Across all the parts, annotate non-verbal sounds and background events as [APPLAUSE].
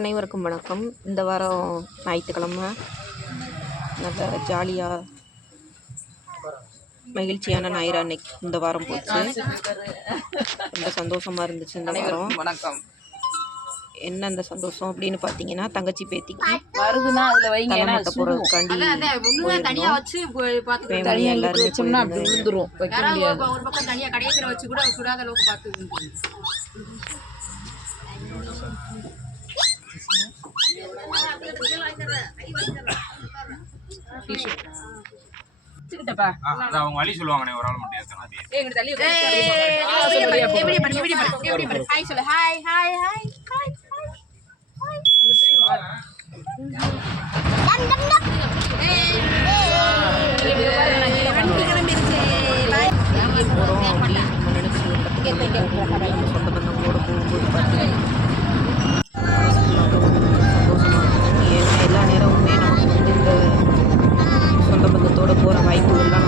அனைவருக்கும் வணக்கம். இந்த வாரம் ஞாயிற்றுக்கிழமை நல்ல ஜாலியாக மகிழ்ச்சியான ஞாயிறு அன்னைக்கு இந்த வாரம் போச்சு. ரொம்ப சந்தோஷமாக இருந்துச்சு இந்த வாரம். வணக்கம். என்ன அந்த சந்தோஷம் அப்படின்னு பார்த்தீங்கன்னா தங்கச்சி பேத்திக்கு வருதுன்னா அதுல வைங்க ஏன்னா தலைமட்டை போடுறதுக்காண்டி தனியா வச்சு போய் பாத்துக்கிட்டு family தனியா இழுத்து எல்லாருமே வச்சோம்னா அப்படி விழுந்துரும் வைக்க யாராவது முடியாது. ஒரு ஒரு பக்கம் தனியா கடையக்கிற வச்சு கூட சுடாத அளவுக்கு பார்த்து வச்சுக்கிட்டப்பா ஆ, அது அவங்க வழி சொல்லுவாங்கண்ணே ஒரு ஆள் மட்டும் உட்காரு. ஹாய் சொல்லு ஹாய் ஹாய் ஹாய் ஹாய் சொந்த பந்தங்களோட போகும்போது பார்த்தீங்கன்னா ও ভাই করলাম।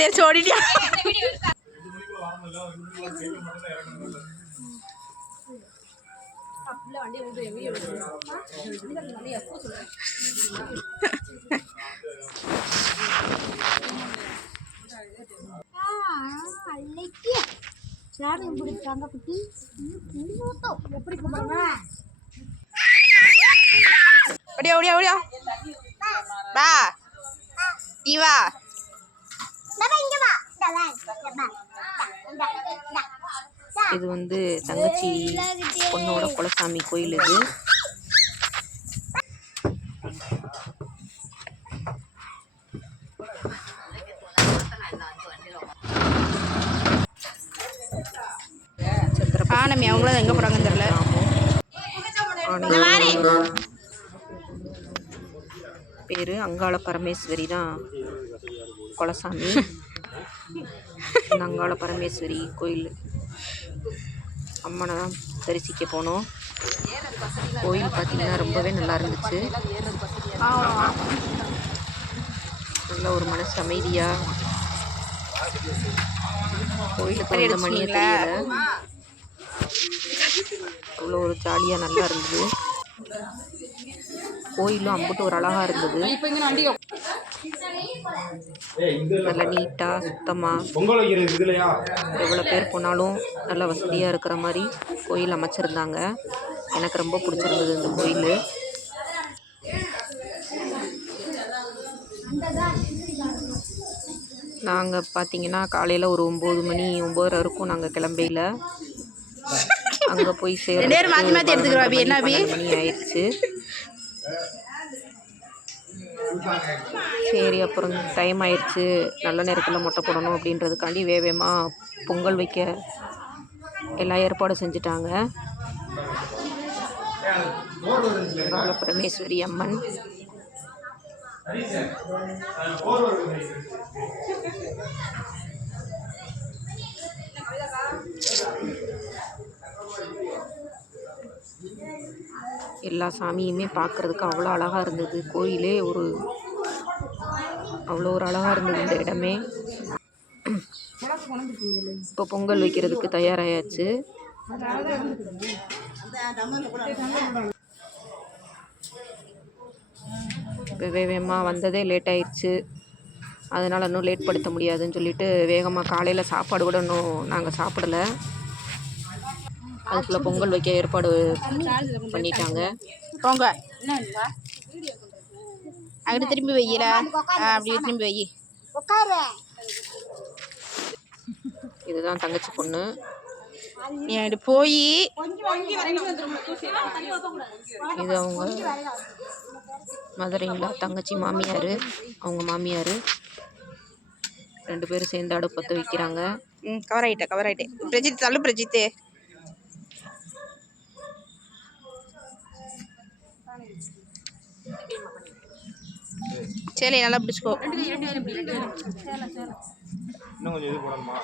ஏய் தெரிச்சு ஓடிட்டியா யாரும் பிடிப்பாங்க குட்டி எப்படி போடுறாங்க ஓடியா ஓடியா ஓடியா வா நீ வா இது வந்து தங்கச்சி பொண்ணோட குலசாமி கோயில் இது. ஆனமி அவங்களும் எங்கே போகிறாங்கன்னு தெரியல. பேர் அங்காள பரமேஸ்வரி தான். குலசாமி. இந்த அங்காள பரமேஸ்வரி கோயில். அம்மனை தான் தரிசிக்க போனோம். கோயில் பார்த்திங்கன்னா ரொம்பவே நல்லா இருந்துச்சு. நல்ல ஒரு மனசு அமைதியாக கோயிலுக்கு வந்த மணியே தெரியல. அவ்வளோ ஒரு ஜாலியாக நல்லா இருந்தது. கோயிலும் அம்புட்டு ஒரு அழகாக இருந்தது. நல்லா நீட்டாக சுத்தமாக எவ்வளோ பேர் போனாலும் நல்ல வசதியாக இருக்கிற மாதிரி கோயில் அமைச்சிருந்தாங்க எனக்கு ரொம்ப பிடிச்சிருந்தது இந்த கோயில் நாங்கள் பார்த்தீங்கன்னா காலையில் ஒரு ஒம்பது மணி ஒம்பதரை இருக்கும் நாங்கள் கிளம்பையில் அங்கே போய் சேர நேரம் மாத்தி மாத்தி எடுத்துக்கிறோம் அபி. என்ன அபி? மணி ஆயிடுச்சு சரி அப்புறம் டைம் ஆயிடுச்சு. நல்ல நேரத்தில் முட்டை போடணும் அப்படின்றதுக்காண்டி வேகமாக பொங்கல் வைக்க எல்லா ஏற்பாடும் செஞ்சுட்டாங்க. பரமேஸ்வரி அம்மன். எல்லா சாமியுமே பார்க்குறதுக்கு அவ்வளோ அழகாக இருந்தது. கோயிலே ஒரு அவ்வளோ ஒரு அழகாக இருந்தது இந்த இடமே. இப்போ பொங்கல் வைக்கிறதுக்கு தயாராகியாச்சு இப்போ வேகமாக வந்ததே லேட் ஆயிடுச்சு. அதனால் இன்னும் லேட் படுத்த முடியாதுன்னு சொல்லிட்டு வேகமாக காலையில் சாப்பாடு கூட இன்னும் நாங்கள் சாப்பிடலை. அதுக்குள்ளே பொங்கல் வைக்க ஏற்பாடு பண்ணிட்டாங்க. போங்க. அங்கிட்டு திரும்பி வையில. அப்படி திரும்பி வை. இதுதான் தங்கச்சி பொண்ணு. நீ அங்கிட்டு போய். இது அவங்க மதுரைங்களா? தங்கச்சி மாமியார் அவங்க மாமியார். ரெண்டு பேரும் சேர்ந்து அடுப்பத்து வைக்கிறாங்க. ம் கவர் ஆகிட்டேன் கவர் ஆகிட்டேன் பிரஜித் தள்ளு பிரஜித்து சரி நல்லா பிடிச்சிக்கோ. இன்னும் கொஞ்சம் இது போடணுமா?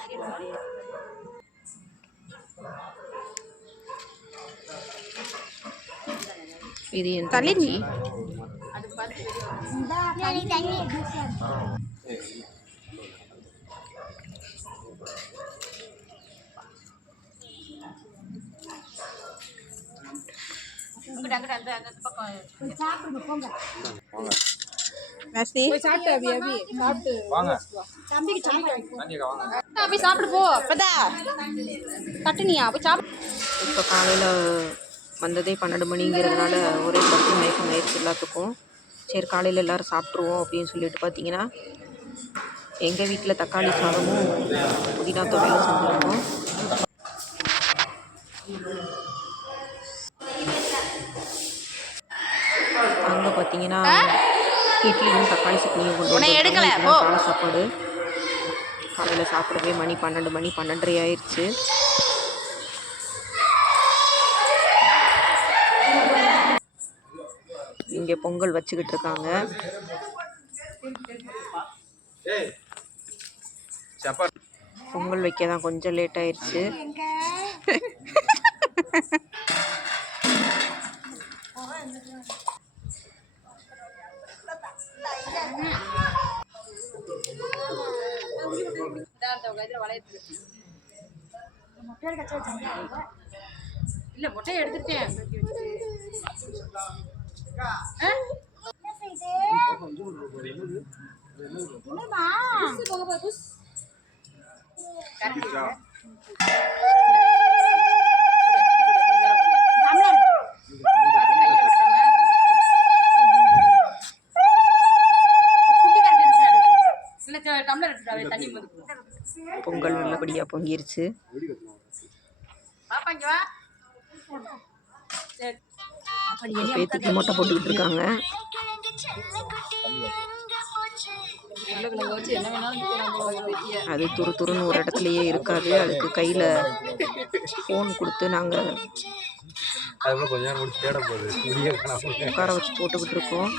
இது என் தள்ளி தங்கச்சி தண்ணி தண்ணி சாப்பிடுங்க போங்க. வாங்க. வாங்க. போய் சாப்பிடு போ. அப்பதா. கட்டுனியா போய் சாப்பிடு. இப்போ காலையில் வந்ததே பன்னெண்டு மணிங்கிறதுனால ஒரே பசி மயக்கம் ஆயிடுச்சு எல்லாத்துக்கும். சரி காலையில் எல்லோரும் சாப்பிட்ருவோம் அப்படின்னு சொல்லிட்டு பார்த்தீங்கன்னா எங்கள் வீட்டில் தக்காளி சாதமும் புதினா துவையலும் செஞ்சுருக்கோம். அங்கே பார்த்தீங்கன்னா இட்லியும் தக்காளி சட்னியும் கொண்டு. எடுக்கல, போ. காலை சாப்பாடு. காலையில் சாப்பிடவே மணி பன்னெண்டு மணி பன்னெண்டரை ஆயிடுச்சு இங்கே பொங்கல் வச்சுக்கிட்டு இருக்காங்க. சப்பா பொங்கல் வைக்க தான் கொஞ்சம் லேட் ஆயிடுச்சு [LAUGHS] இல்ல மொட்டையை எடுத்துட்டேன் பொங்கிருச்சு. பாப்பா இங்க வா. பேத்திக்கு மொட்டை போட்டுக்கிட்டு இருக்காங்க. அது துரு துருன்னு ஒரு இடத்துலையே இருக்காது. அதுக்கு கையில் ஃபோன் கொடுத்து காணாம. உட்கார வச்சு போட்டுக்கிட்டு இருக்கோம்.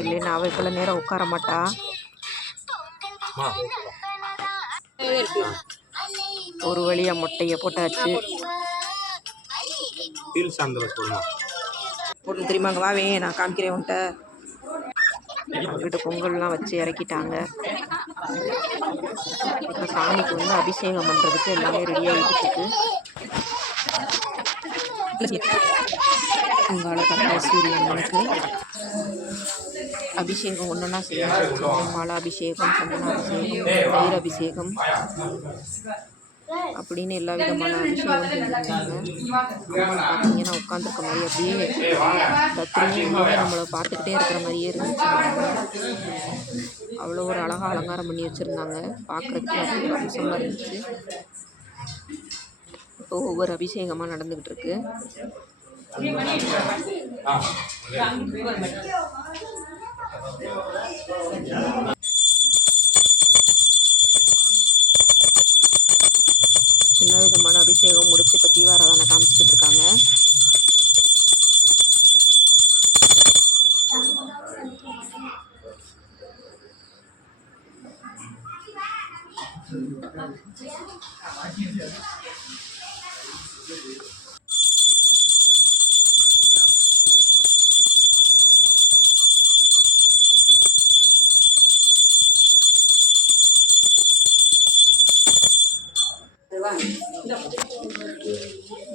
இல்லைன்னா அவள் இவ்வளோ நேரம் உட்கார மாட்டா. ஒரு வழியாக மொட்டையை போட்டாச்சு. போட்டு தெரியுமாங்க வாவே நான் காமிக்கிறேன் உன்ட்ட அவங்ககிட்ட பொங்கல்லாம் வச்சு இறக்கிட்டாங்க. இப்போ சாமிக்கு வந்து அபிஷேகம் பண்ணுறதுக்கு எல்லாமே ரெடி ஆகிட்டு இருக்கு உங்களால் சூரியனுக்கு அபிஷேகம் ஒன்றுனா செய்யணும். மாலா அபிஷேகம் சந்தன அபிஷேகம் தயிர் அபிஷேகம் அப்படின்னு எல்லா விதமான அபிஷேகம் செஞ்சுருந்தாங்க பார்த்தீங்கன்னா உட்காந்துருக்க மாதிரி அப்படியே தத்ரூபமாகவே நம்மளை பார்த்துக்கிட்டே இருக்கிற மாதிரியே இருந்துச்சு. அவ்வளோ ஒரு அழகாக அலங்காரம் பண்ணி வச்சுருந்தாங்க. பார்க்குறதுக்கு அது ஒரு அம்சமாக இருந்துச்சு. இப்போ ஒவ்வொரு அபிஷேகமாக நடந்துக்கிட்டு இருக்கு. எல்லா விதமான அபிஷேகம் முடிச்சு இப்போ தீபாராதனை காமிச்சிக்கிட்டு இருக்காங்க.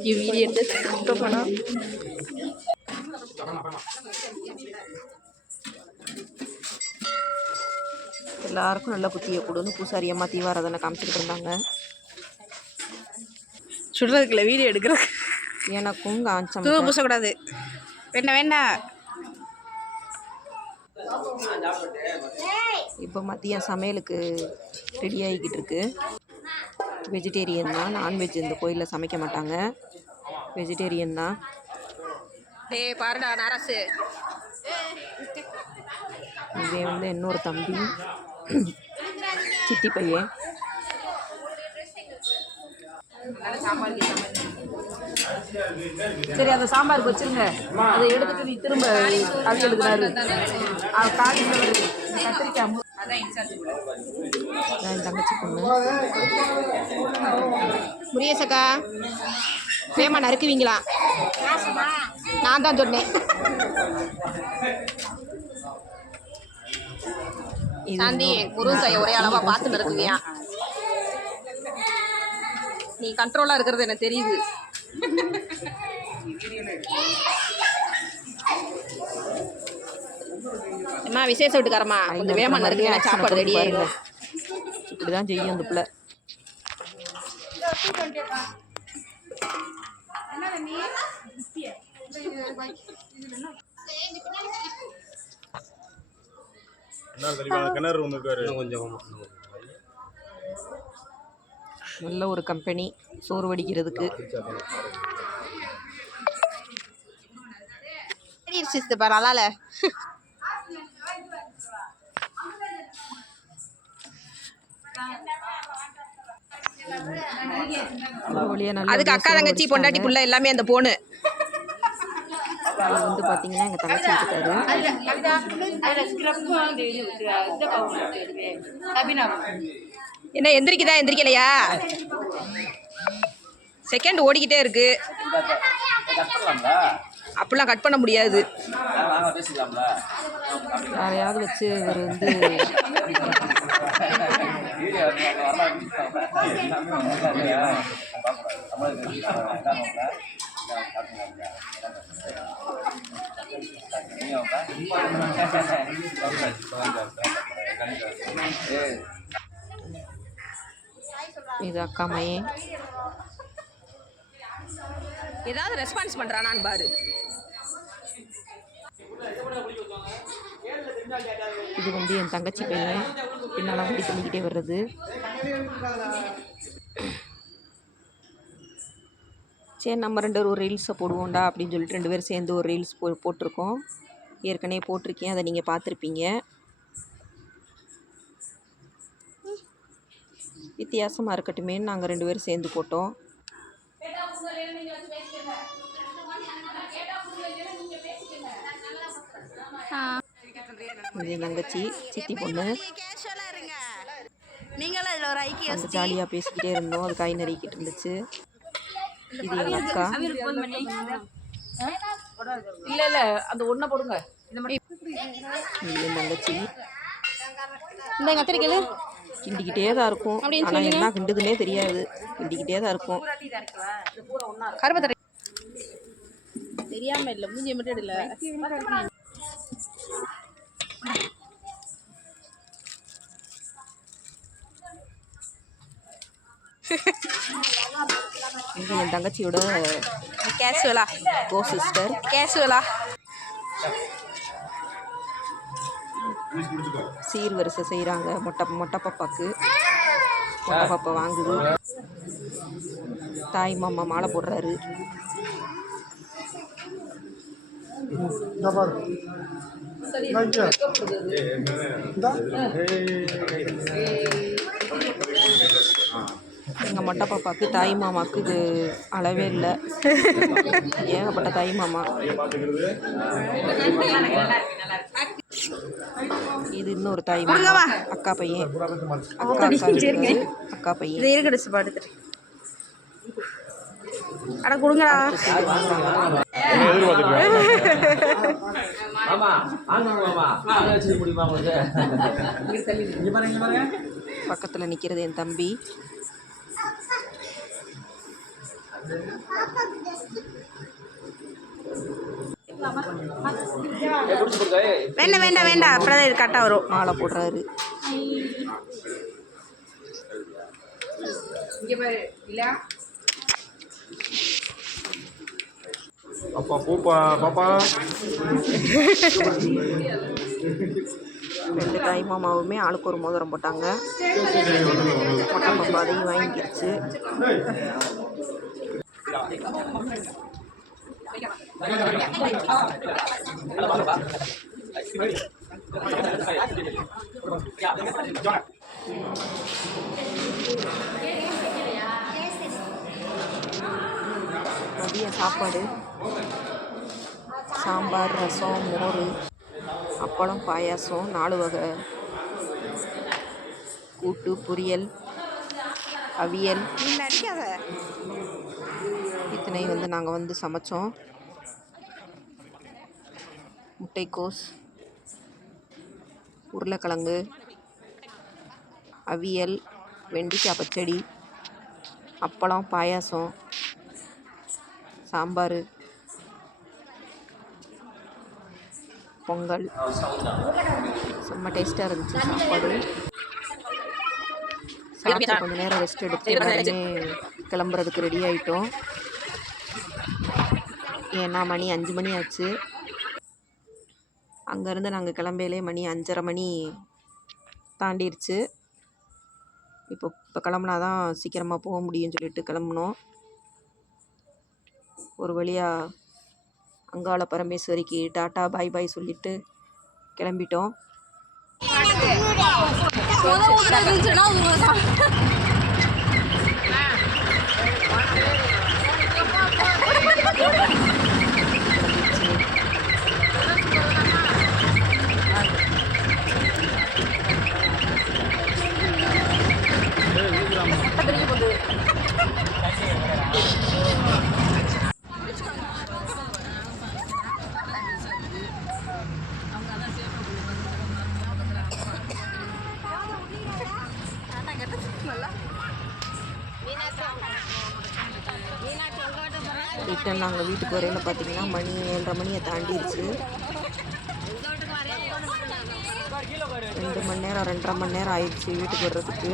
வீடியோ எடுத்து கஷ்டப்படா எல்லாருக்கும் நல்ல புத்தியை கொடுன்னு பூசாரி அம்மா தீபாராதனை காமிச்சிக்கிட்டு இருந்தாங்க. சுடுறதுக்குள்ள வீடியோ எடுக்கிற எனக்கும் தூவ பூசக்கூடாது. வேண்டாம் வேண்டாம். இப்போ மதியம் சமையலுக்கு ரெடி ஆகிக்கிட்டு இருக்கு. வெஜிடேரியன் தான். நான்வெஜ் இந்த கோயிலில் சமைக்க மாட்டாங்க. வெஜிடேரியன் தான். டேய் பாருடா நரசு. இதே வந்து இன்னொரு தம்பி சித்தி பையன். சரி அந்த சாம்பாருக்கு வச்சிருங்க. அதை எடுத்துட்டு நீ திரும்ப அவியலுக்குனாரு காலிஃப்ளவர். கத்திரிக்காய் நான் தங்கச்சி பொண்ணு. முரியசக்கா வேமா நறுக்குவீங்களா? நான் தான் சொன்னேன். சாந்தி முருங்கையை ஒரே அளவா பார்த்து நறுக்குவியா? நீ கண்ட்ரோலா இருக்கிறது எனக்கு தெரியுது. அம்மா விசேஷ வீட்டுக்காரம்மா கொஞ்சம் வேமா நறுக்கு எனக்கு சாப்பாடு ரெடி ஆயிடும் இப்படி தான் செய்யும் இந்த பிள்ளை. என்ன தெரியுமா அந்த கிணறு கொஞ்சம் கொஞ்சம். நல்ல ஒரு கம்பெனி சோறு வடிக்கிறதுக்கு. பாரு நல்லால அதுக்கு அக்கா தங்கச்சி. பொண்டாட்டி புள்ள எல்லாமே அந்த பொண்ணு. இது வந்து பார்த்தீங்கன்னா எங்கள் தங்கச்சி இருக்காரு என்ன எந்திரிக்குதா? எந்திரிக்கலையா? செகண்ட் ஓடிக்கிட்டே இருக்கு. அப்படிலாம் கட் பண்ண முடியாது. யாரையாவது வச்சு இவர் வந்து இது அக்கா மையன் ஏதாவது ரெஸ்பான்ஸ் பண்றானான்னு பாரு. இது வந்து என் தங்கச்சி பையன் பின்னால் அப்படி சொல்லிக்கிட்டே வர்றது. சரி நம்ம ரெண்டு பேரும் ஒரு ரீல்ஸை போடுவோம்டா அப்படின்னு சொல்லிட்டு ரெண்டு பேரும் சேர்ந்து ஒரு ரீல்ஸ் போ போட்டிருக்கோம். ஏற்கனவே போட்டிருக்கேன் அதை நீங்கள் பார்த்துருப்பீங்க. வித்தியாசமாக இருக்கட்டுமேன்னு நாங்கள் ரெண்டு பேரும் சேர்ந்து போட்டோம் இது என் தங்கச்சி சித்தி பொண்ணு. நீங்களும் அதில் ஒரு ஐக்கியம் அந்த ஜாலியாக பேசிக்கிட்டே இருந்தோம். அது காய் நறுக்கிட்டு இருந்துச்சு. இது எங்கள் அக்கா? இல்ல இல்ல அந்த ஒன்றை போடுங்க. என் தங்கச்சி. இந்த கத்திரிக்கல் கிண்டிக்கிட்டே தான் இருக்கும். ஆனால் என்ன கிண்டுதுன்னே தெரியாது. கிண்டிக்கிட்டே தான் இருக்கும். கருப்பத்தரை தெரியாம இல்ல மூஞ்சி மட்டும் இல்ல இது என் தங்கச்சியோட கேஷுவலா கோ சிஸ்டர் கேஷுவலா சீர் வரிசை செய்கிறாங்க மொட்டை மொட்டை பாப்பாக்கு. மொட்டை பாப்பா வாங்குது. தாய் மாமா மாலை போடுறாரு. எங்கள் மொட்டை பாப்பாவுக்கு தாய் மாமாவுக்கு இது அளவே இல்லை. ஏகப்பட்ட தாய் மாமா. இது இன்னொரு தாய் மாமா. அக்கா பையன். அக்கா அக்கா பையன். இது இருக்கட்டு பாடுத்துட்டு அட கொடுங்கடா. ஆங்க மாமா ஆங்க வச்சுக்க முடியுமா உங்களுக்கு? இங்க பாருங்க இங்க பாருங்க. பக்கத்தில் நிற்கிறது என் தம்பி. வேண்டாம் வேண்டாம் வேண்டாம் அப்புறம் இது கரெக்டாக வரும். மாலை போடுறாரு. அப்பா பூப்பா பாப்பா ரெண்டு தாய் மாமாவுமே ஆளுக்கு ஒரு மோதிரம் போட்டாங்க. மொட்டை பாப்பா அதையும் வாங்கிருச்சு மதிய சாப்பாடு. சாம்பார் ரசம் மோர் அப்பளம் பாயாசம் நாலு வகை. கூட்டு பொரியல் அவியல். இத்தனை வந்து நாங்கள் வந்து சமைச்சோம். முட்டைக்கோஸ் உருளைக்கிழங்கு அவியல் வெண்டிக்காய் பச்சடி அப்பளம் பாயாசம். சாம்பார். பொங்கல். செம்ம டேஸ்ட்டாக இருந்துச்சு சாப்பாடு. சாப்பிட்டு கொஞ்சம் நேரம் ரெஸ்ட் எடுத்து எல்லாருமே கிளம்புறதுக்கு ரெடி ஆகிட்டோம் ஏன்னா மணி அஞ்சு மணி ஆச்சு. அங்கேருந்து நாங்கள் கிளம்பையிலே மணி அஞ்சரை மணி தாண்டிடுச்சு இப்போ இப்போ கிளம்புனா தான் சீக்கிரமாக போக முடியும்னு சொல்லிட்டு கிளம்புனோம். ஒரு வழியாக அங்காள பரமேஸ்வரிக்கு டாட்டா பாய் பாய் சொல்லிட்டு கிளம்பிட்டோம். வீட்டுக்கு வரையில் பார்த்தீங்கன்னா மணி ஏழரை மணியை தாண்டிடுச்சு ரெண்டு மணி நேரம் ரெண்டரை மணி நேரம் ஆயிடுச்சு வீட்டுக்கு வர்றதுக்கு.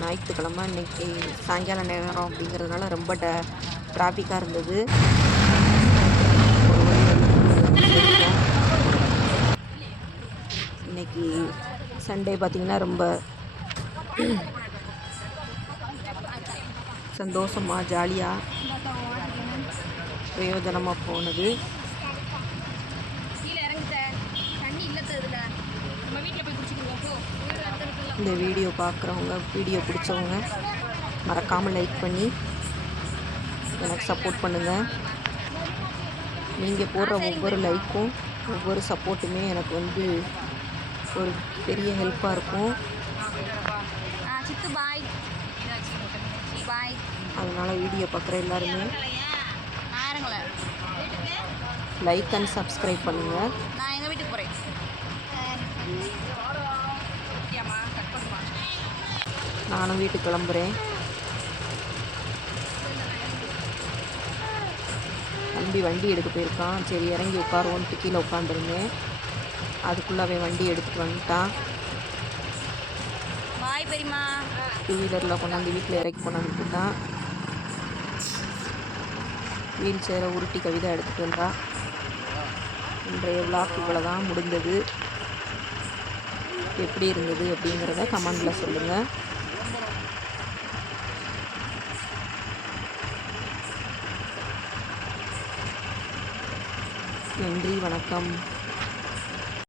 ஞாயிற்றுக்கிழமை இன்னைக்கு சாயங்கால நேரம் அப்படிங்கிறதுனால ரொம்ப ட டிராஃபிக்காக இருந்தது. இன்னைக்கு சண்டே பார்த்திங்கன்னா ரொம்ப சந்தோஷமாக ஜாலியாக பிரயோஜனமாக போனது கீழே இறங்குத தண்ணி இல்ல தருதுல நம்ம வீட்டில் போய் குடிச்சுக்குவோம் போ. இந்த வீடியோ பார்க்குறவங்க வீடியோ பிடிச்சவங்க மறக்காமல் லைக் பண்ணி எனக்கு சப்போர்ட் பண்ணுங்கள் நீங்கள் போடுற ஒவ்வொரு லைக்கும் ஒவ்வொரு சப்போர்ட்டுமே எனக்கு வந்து ஒரு பெரிய ஹெல்ப்பாக இருக்கும். அதனால் வீடியோ பார்க்குற எல்லாருமே. லைக் அண்ட் சப்ஸ்கிரைப் பண்ணுங்கள் நான் எங்கள் வீட்டுக்கு போகிறேன் நானும் வீட்டுக்கு கிளம்புறேன். தம்பி வண்டி எடுக்க போயிருக்கான். சரி இறங்கி உட்காருவோன்ட்டு கீழே உட்காந்துருந்தேன் அதுக்குள்ளே அவன் வண்டி எடுத்துகிட்டு வந்துட்டான். பாய் பெரியம்மா. டூ வீலரில் கொண்டாந்து வீட்டில் இறக்கி கொண்டாந்து விட்டுட்டான். வீல் சேரை உருட்டி கவிதை எடுத்துகிட்டு வந்தா இன்றைய விளாக் இவ்வளோ தான் முடிந்தது. எப்படி இருந்தது அப்படிங்கிறத கமெண்டில் சொல்லுங்கள் நன்றி வணக்கம்.